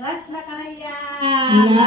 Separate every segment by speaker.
Speaker 1: Krishna Kanaiya.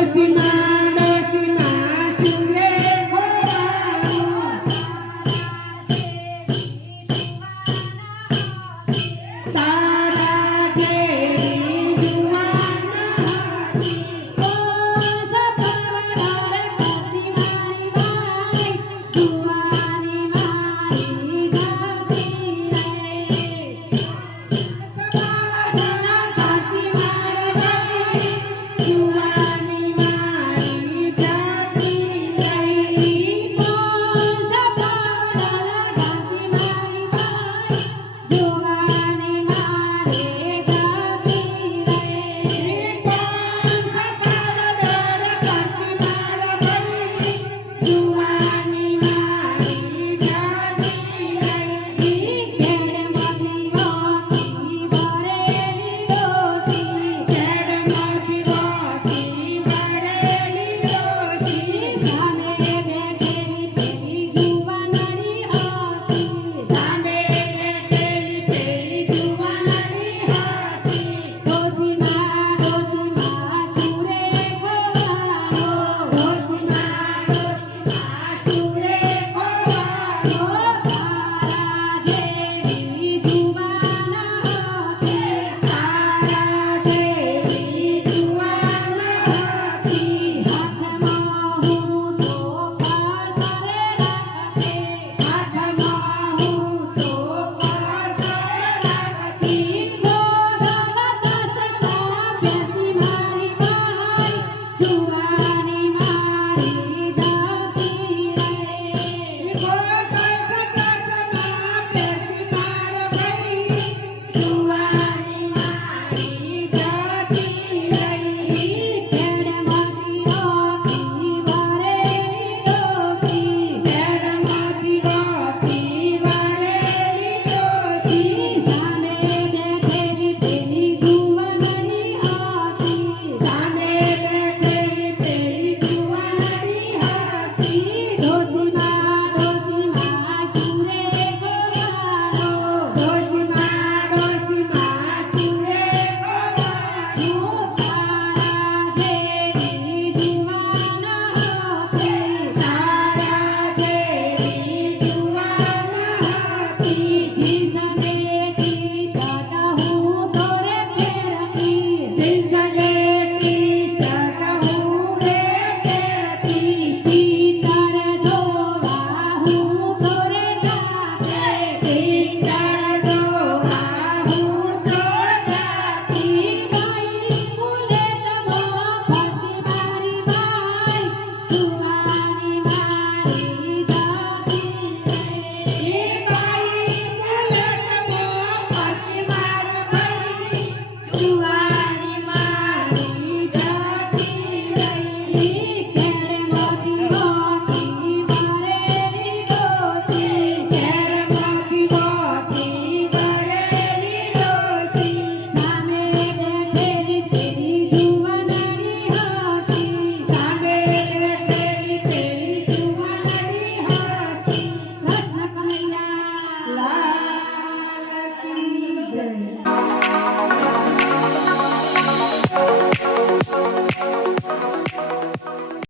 Speaker 2: Hoje não.